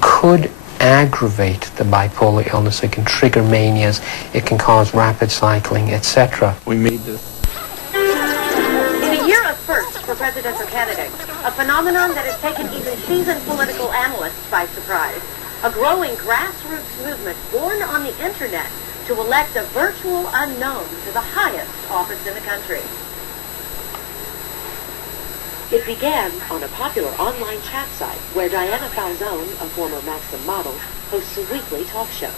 could aggravate the bipolar illness. It can trigger manias, it can cause rapid cycling, etc. We made this. In a year of firsts for presidential candidates, a phenomenon that has taken even seasoned political analysts by surprise, a growing grassroots movement born on the internet to elect a virtual unknown to the highest office in the country. It began on a popular online chat site where Diana Falzone, a former Maxim model, hosts a weekly talk show.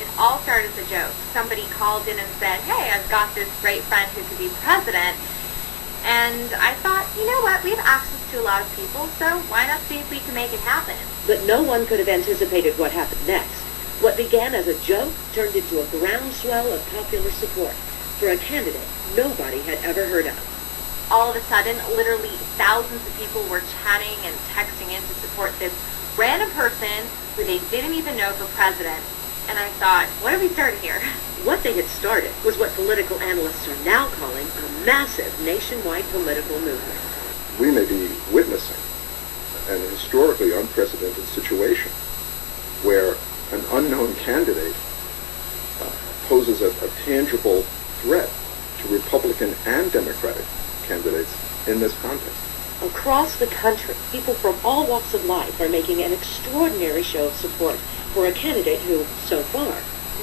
It all started as a joke. Somebody called in and said, hey, I've got this great friend who could be president. And I thought, you know what, we have access to a lot of people, so why not see if we can make it happen? But no one could have anticipated what happened next. What began as a joke turned into a groundswell of popular support for a candidate nobody had ever heard of. All of a sudden, literally thousands of people were chatting and texting in to support this random person who they didn't even know for president. And I thought, what have we started here? What they had started was what political analysts are now calling a massive nationwide political movement. We may be witnessing an historically unprecedented situation where an unknown candidate poses a tangible threat to Republican and Democratic candidates in this contest. Across the country, people from all walks of life are making an extraordinary show of support for a candidate who, so far,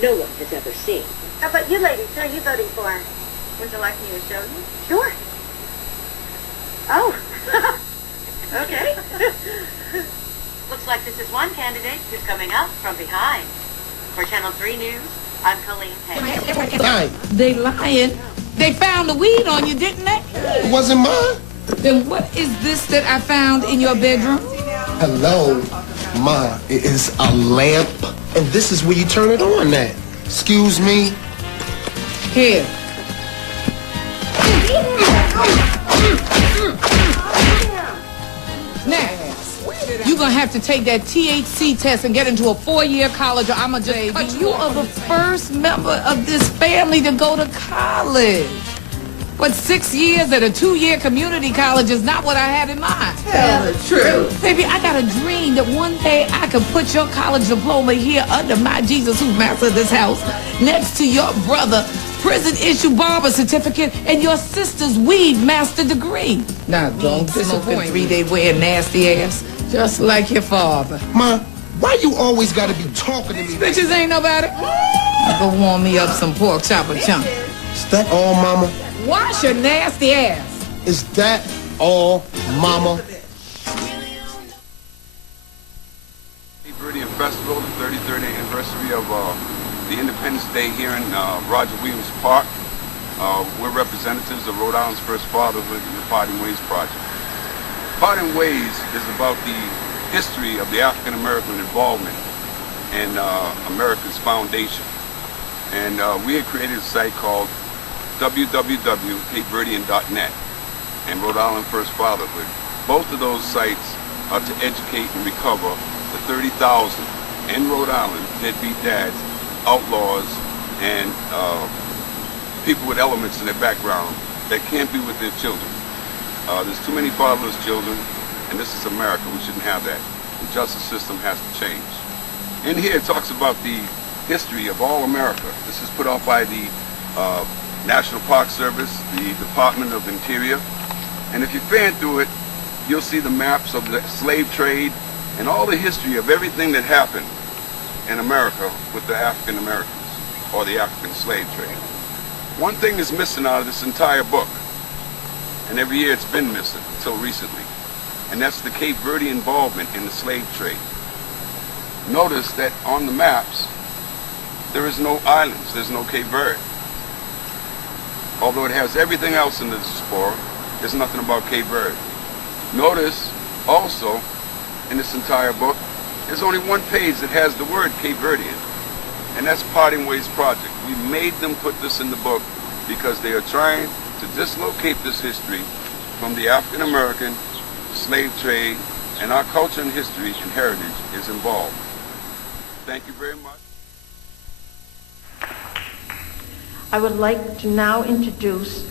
no one has ever seen. How about you ladies? Who are you voting for? Would you like me to show you? Sure. Oh. Okay. Looks like this is one candidate who's coming up from behind. For Channel 3 News, I'm Colleen Payne. They lying. They found the weed on you, didn't they? It wasn't mine. Then what is this that I found in your bedroom? Hello, Ma. It is a lamp, and this is where you turn it on at. Excuse me. Here. Now, you're going to have to take that THC test and get into a 4-year college, or I'm going to just cut you are the first member of this family to go to college. But 6 years at a 2-year community college is not what I had in mind. Tell the truth. Baby, I got a dream that one day I could put your college diploma here under my Jesus who's master of this house, next to your brother, prison-issued barber certificate, and your sister's weed master degree. Now, don't disappoint me. 3-day wear nasty ass, just like your father. Ma, why you always gotta be talking to me? Bitches ain't nobody. Go warm me up some pork chop or chunk. Is that all, Mama? Wash your nasty ass. Is that all, Mama? Birdian Festival, the 33rd anniversary of the Independence Day here in Roger Williams Park. We're representatives of Rhode Island's first fatherhood in the Parting Ways Project. Parting Ways is about the history of the African American involvement in America's foundation. And we had created a site called www.capeverdean.net and Rhode Island First Fatherhood. Both of those sites are to educate and recover the 30,000 in Rhode Island deadbeat dads, outlaws, and people with elements in their background that can't be with their children. There's too many fatherless children, and this is America. We shouldn't have that. The justice system has to change. In here it talks about the history of all America. This is put out by the National Park Service, the Department of Interior. And if you fan through it, you'll see the maps of the slave trade and all the history of everything that happened in America with the African Americans or the African slave trade. One thing is missing out of this entire book, and every year it's been missing until recently, and that's the Cape Verde involvement in the slave trade. Notice that on the maps, there is no islands, there's no Cape Verde. Although it has everything else in the diaspora, there's nothing about Cape Verde. Notice also, in this entire book, there's only one page that has the word Cape Verdean, and that's Parting Ways Project. We made them put this in the book because they are trying to dislocate this history from the African American slave trade, and our culture and history and heritage is involved. Thank you very much. I would like to now introduce